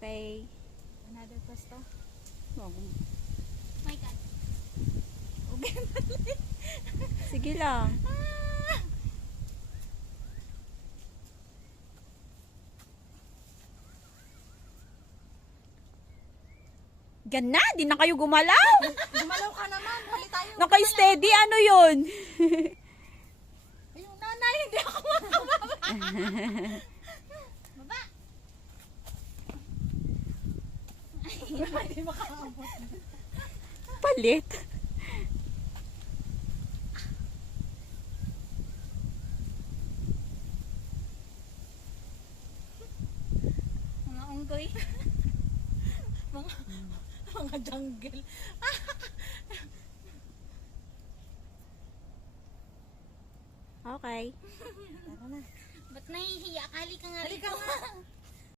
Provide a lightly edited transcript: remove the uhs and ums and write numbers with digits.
Okay. Another pwesto. Oh, My God. Okay. sige lang. Gana, di na kayo gumalaw. Gumalaw ka naman. Hali tayo. Naka-steady, ano yun? Yung nanay, hindi ako makababa. Baba. Hindi makaabot. Palit. Mga unggoy. Mga jungle. Okay. Ba't nahihiya? Halika nga. Halika nga.